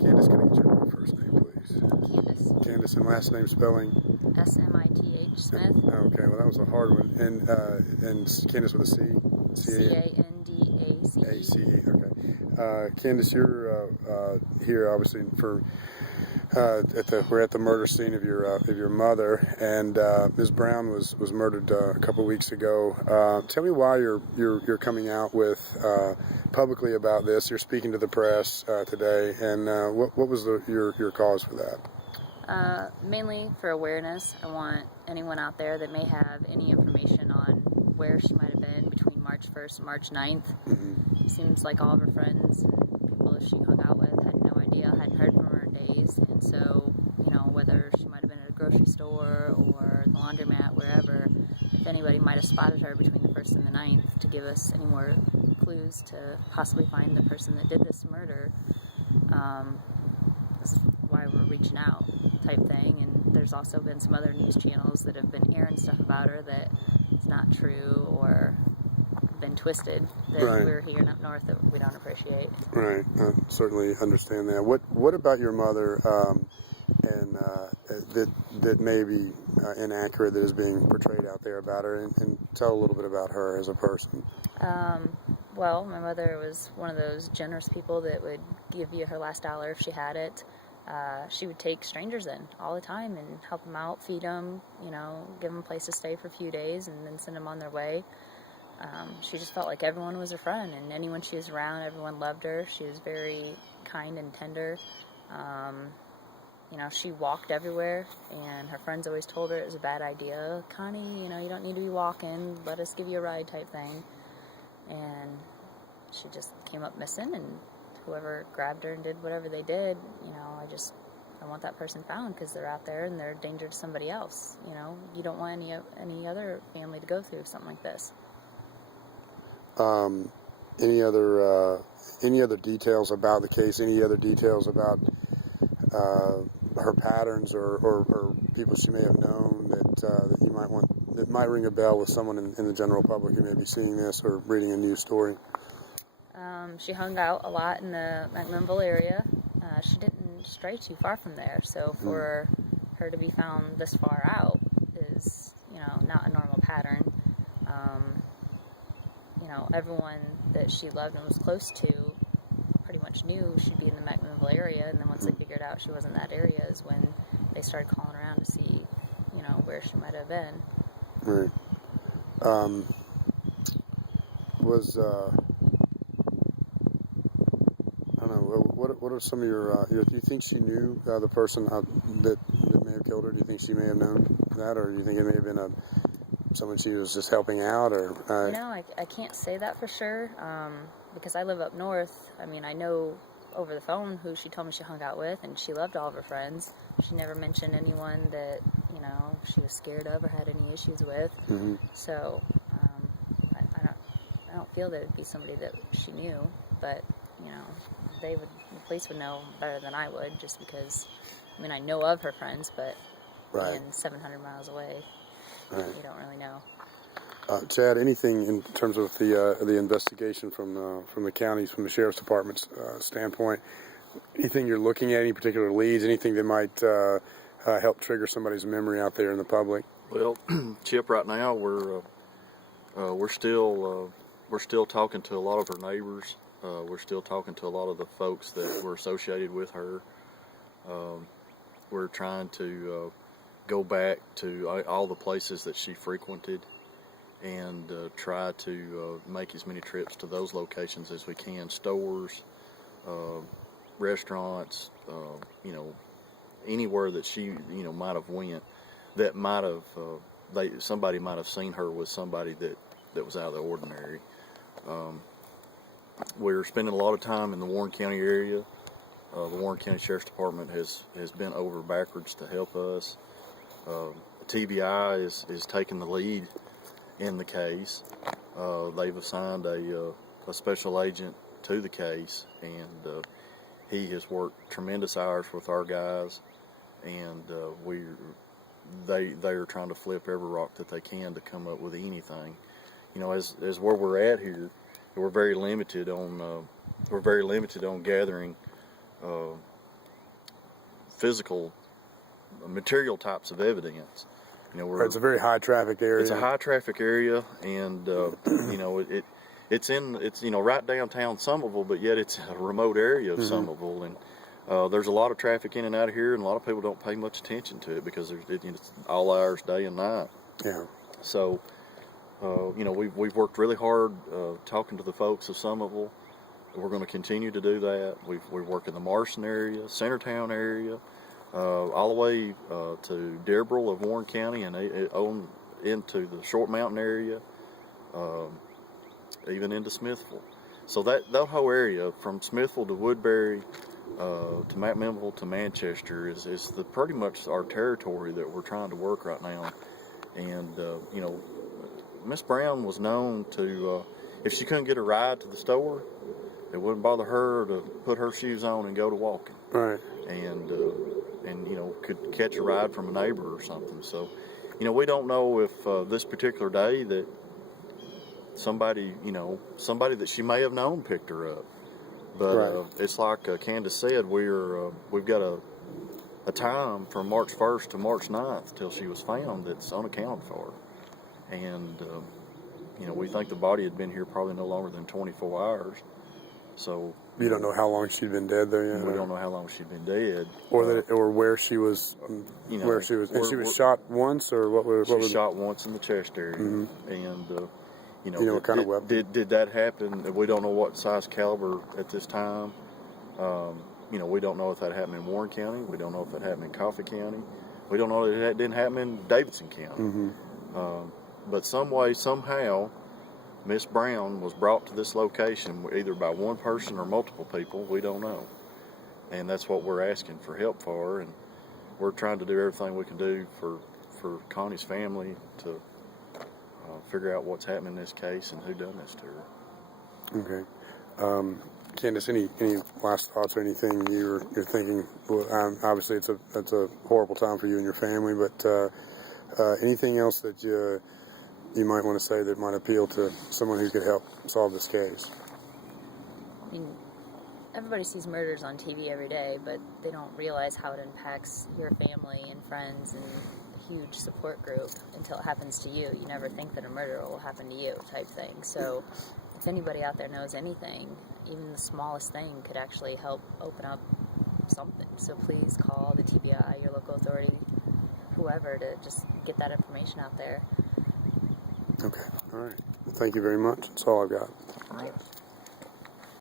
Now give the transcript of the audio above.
Candace, can I get your first name, please? Candace. Candace, and last name spelling? Smith. Smith. Okay, well that was a hard one. And Candace with a C? Candace. A-C-E, okay. Candace, you're here obviously for we're at the murder scene of your mother, and Ms. Brown was murdered a couple weeks ago. Tell me why you're coming out with publicly about this. You're speaking to the press today, and what was your cause for that? Mainly for awareness. I want anyone out there that may have any information on where she might have been between March 1st and March 9th. Mm-hmm. It seems like all of her friends and people that she hung out with had no idea, hadn't heard from her in days, and so, whether she might have been at a grocery store or the laundromat, wherever, if anybody might have spotted her between the 1st and the 9th to give us any more clues to possibly find the person that did this murder, that's why we're reaching out, type thing. And there's also been some other news channels that have been airing stuff about her that is not true or been twisted, that Right. We're here up north that we don't appreciate. Right, I certainly understand that. What about your mother, and that may be inaccurate, that is being portrayed out there about her, and tell a little bit about her as a person. Well, my mother was one of those generous people that would give you her last dollar if she had it. She would take strangers in all the time and help them out, feed them, give them a place to stay for a few days and then send them on their way. She just felt like everyone was her friend, and anyone she was around, everyone loved her. She was very kind and tender. She walked everywhere, and her friends always told her it was a bad idea. Connie, you don't need to be walking. Let us give you a ride, type thing. And she just came up missing, and whoever grabbed her and did whatever they did, I want that person found, because they're out there and they're a danger to somebody else. You don't want any other family to go through something like this. Any other details about the case? Any other details about her patterns or people she may have known that you might want, that might ring a bell with someone in the general public who may be seeing this or reading a news story? She hung out a lot in the Summitville area. She didn't stray too far from there, so for her to be found this far out is, not a normal pattern. Everyone that she loved and was close to pretty much knew she'd be in the Summitville area, and then once they figured out she was in that area is when they started calling around to see, where she might have been. Right. I don't know, what are some of your, do you think she knew the person that may have killed her? Do you think she may have known that, or do you think it may have been someone she was just helping out, or? I can't say that for sure, because I live up north. I know over the phone who she told me she hung out with, and she loved all of her friends. She never mentioned anyone that, she was scared of or had any issues with. Mm-hmm. So, I don't feel that it'd be somebody that she knew, but, the police would know better than I would, just because, I know of her friends, but Right. being 700 miles away, Right. you don't really know. Chad, anything in terms of the investigation from the counties, from the sheriff's department's standpoint? Anything you're looking at? Any particular leads? Anything that might help trigger somebody's memory out there in the public? Well, Chip, right now we're still talking to a lot of her neighbors. We're still talking to a lot of the folks that were associated with her. We're trying to go back to all the places that she frequented and try to make as many trips to those locations as we can. Stores, restaurants, anywhere that she, might have went, that might have, somebody might have seen her with somebody that was out of the ordinary. We're spending a lot of time in the Warren County area. The Warren County Sheriff's Department has bent over backwards to help us. TBI is taking the lead in the case. They've assigned a special agent to the case, and he has worked tremendous hours with our guys, and they are trying to flip every rock that they can to come up with anything. As where we're at here, we're very limited on gathering physical, material types of evidence. You know, It's a very high traffic area. It's a high traffic area, and you know, it's you know, right downtown Summitville, but yet it's a remote area of Summitville, and there's a lot of traffic in and out of here, and a lot of people don't pay much attention to it because it's all hours, day and night. Yeah. So, you know, we've worked really hard talking to the folks of Summitville. We're going to continue to do that. We work in the Marson area, Centertown area, all the way to Dearborn of Warren County, and on into the Short Mountain area, even into Smithville. So that whole area from Smithville to Woodbury to McMinnville to Manchester is pretty much our territory that we're trying to work right now. And you know, Miss Brown was known to, if she couldn't get a ride to the store, it wouldn't bother her to put her shoes on and go to walking. Right. And you know, could catch a ride from a neighbor or something. So, you know, we don't know if this particular day that somebody that she may have known picked her up. But right. It's like Candace said, we've got a time from March 1st to March 9th till she was found that's unaccounted for. And, you know, we think the body had been here probably no longer than 24 hours. So you don't know how long she'd been dead, though. Yeah. We don't know how long she'd been dead, or where she was. You know, where she was. And she was shot once, or what was? She was shot once in the chest area, and you know what kind of weapon? Did that happen? We don't know what size caliber at this time. You know, we don't know if that happened in Warren County. We don't know if that happened in Coffee County. We don't know if that didn't happen in Davidson County. But some way, somehow, Miss Brown was brought to this location either by one person or multiple people. We don't know. And that's what we're asking for help for. And we're trying to do everything we can do for Connie's family to figure out what's happening in this case and who done this to her. Okay. Candace, any last thoughts or anything you're thinking? Well, obviously, it's a horrible time for you and your family, but anything else that you might want to say that might appeal to someone who could help solve this case? I mean, everybody sees murders on TV every day, but they don't realize how it impacts your family and friends and a huge support group until it happens to you. You never think that a murder will happen to you, type thing. So if anybody out there knows anything, even the smallest thing could actually help open up something. So please call the TBI, your local authority, whoever, to just get that information out there. Okay. All right. Thank you very much. That's all I've got. All right.